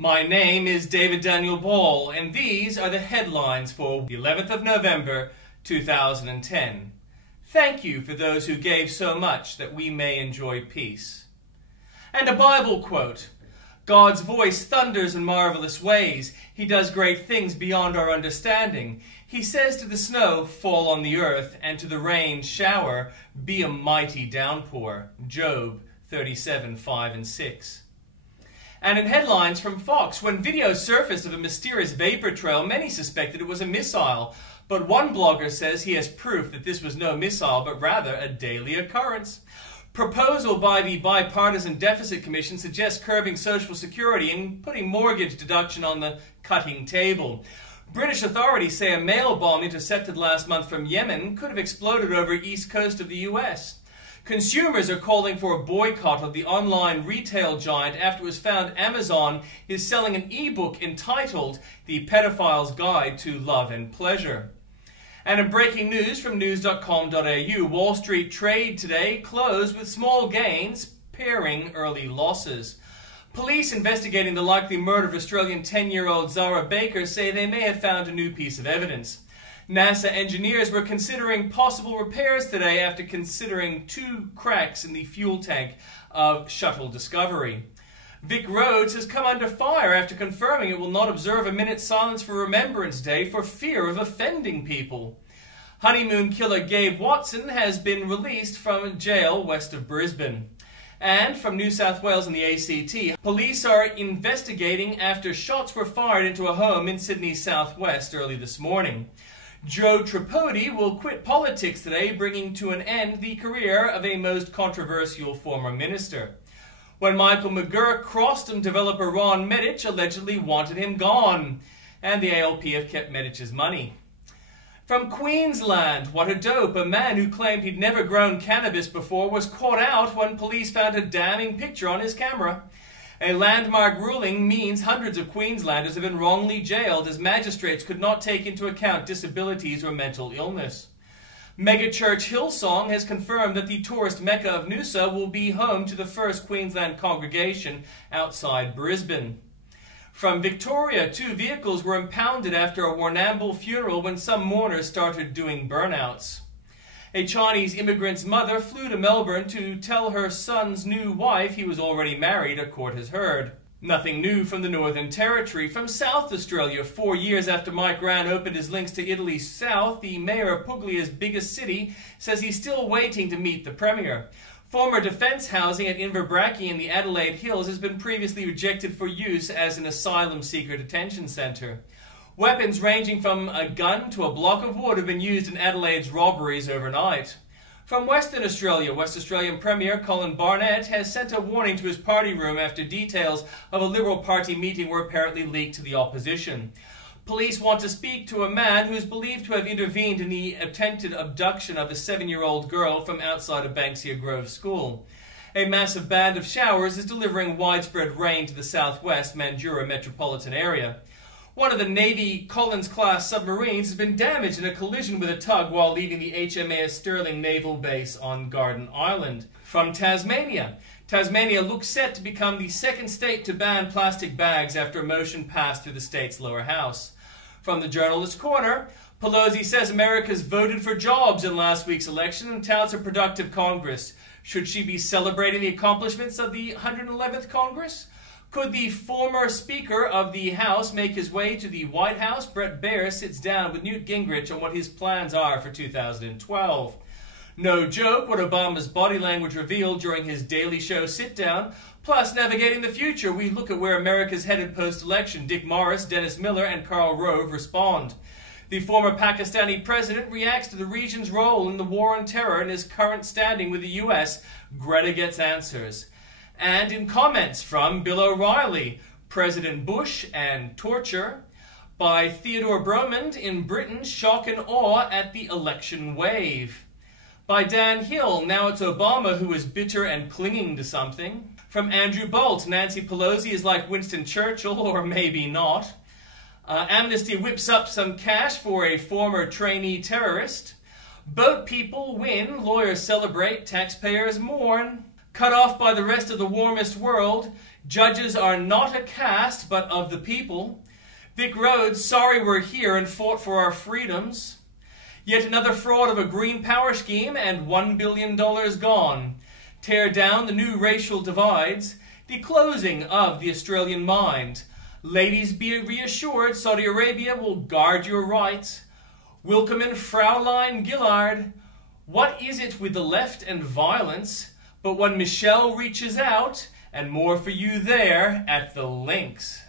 My name is David Daniel Ball, and these are the headlines for the 11th of November, 2010. Thank you for those who gave so much that we may enjoy peace. And a Bible quote. God's voice thunders in marvelous ways. He does great things beyond our understanding. He says to the snow, fall on the earth, and to the rain, shower, be a mighty downpour. Job 37:5 and 6. And in headlines from Fox, when video surfaced of a mysterious vapor trail, many suspected it was a missile. But one blogger says he has proof that this was no missile, but rather a daily occurrence. Proposal by the Bipartisan Deficit Commission suggests curbing Social Security and putting mortgage deduction on the cutting table. British authorities say a mail bomb intercepted last month from Yemen could have exploded over east coast of the US. Consumers are calling for a boycott of the online retail giant after it was found Amazon is selling an ebook entitled The Pedophile's Guide to Love and Pleasure. And in breaking news from news.com.au, Wall Street trade today closed with small gains, pairing early losses. Police investigating the likely murder of Australian 10-year-old Zara Baker say they may have found a new piece of evidence. NASA engineers were considering possible repairs today after considering 2 cracks in the fuel tank of Shuttle Discovery. Vic Roads has come under fire after confirming it will not observe a minute's silence for Remembrance Day for fear of offending people. Honeymoon killer Gabe Watson has been released from jail west of Brisbane. And from New South Wales and the ACT, police are investigating after shots were fired into a home in Sydney's southwest early this morning. Joe Tripodi will quit politics today, bringing to an end the career of a most controversial former minister. When Michael McGurk, Croston developer Ron Medich allegedly wanted him gone, and the ALP have kept Medich's money. From Queensland, what a dope. A man who claimed he'd never grown cannabis before was caught out when police found a damning picture on his camera. A landmark ruling means hundreds of Queenslanders have been wrongly jailed as magistrates could not take into account disabilities or mental illness. Megachurch Hillsong has confirmed that the tourist mecca of Noosa will be home to the first Queensland congregation outside Brisbane. From Victoria, 2 vehicles were impounded after a Warrnambool funeral when some mourners started doing burnouts. A Chinese immigrant's mother flew to Melbourne to tell her son's new wife he was already married, a court has heard. Nothing new from the Northern Territory. From South Australia, 4 years after Mike Rann opened his links to Italy's south, the mayor of Puglia's biggest city says he's still waiting to meet the premier. Former defence housing at Inverbrackie in the Adelaide Hills has been previously rejected for use as an asylum seeker detention centre. Weapons ranging from a gun to a block of wood have been used in Adelaide's robberies overnight. From Western Australia, West Australian Premier Colin Barnett has sent a warning to his party room after details of a Liberal Party meeting were apparently leaked to the opposition. Police want to speak to a man who is believed to have intervened in the attempted abduction of a 7-year-old girl from outside of Banksia Grove School. A massive band of showers is delivering widespread rain to the southwest Mandurah metropolitan area. One of the Navy Collins-class submarines has been damaged in a collision with a tug while leaving the HMAS Stirling Naval Base on Garden Island. From Tasmania, Tasmania looks set to become the second state to ban plastic bags after a motion passed through the state's lower house. From the Journalist Corner, Pelosi says America's voted for jobs in last week's election and touts a productive Congress. Should she be celebrating the accomplishments of the 111th Congress? Could the former Speaker of the House make his way to the White House? Bret Baier sits down with Newt Gingrich on what his plans are for 2012. No joke what Obama's body language revealed during his Daily Show sit-down. Plus, navigating the future, we look at where America's headed post-election. Dick Morris, Dennis Miller, and Karl Rove respond. The former Pakistani president reacts to the region's role in the war on terror and his current standing with the U.S. Greta gets answers. And in comments from Bill O'Reilly, President Bush and Torture, by Theodore Bromond in Britain, Shock and Awe at the Election Wave. By Dan Hill, Now It's Obama who is bitter and clinging to something. From Andrew Bolt, Nancy Pelosi is like Winston Churchill, or maybe not. Amnesty whips up some cash for a former trainee terrorist. Boat people win, lawyers celebrate, taxpayers mourn. Cut off by the rest of the warmest world, Judges are not a caste, but of the people. Vic Rhodes, sorry we're here and fought for our freedoms. Yet another fraud of a green power scheme and $1 billion gone. Tear down the new racial divides, the closing of the Australian mind. Ladies, be reassured, Saudi Arabia will guard your rights. Willkommen, Fraulein Gillard. What is it with the left and violence? But when Michelle reaches out, and more for you there at the links.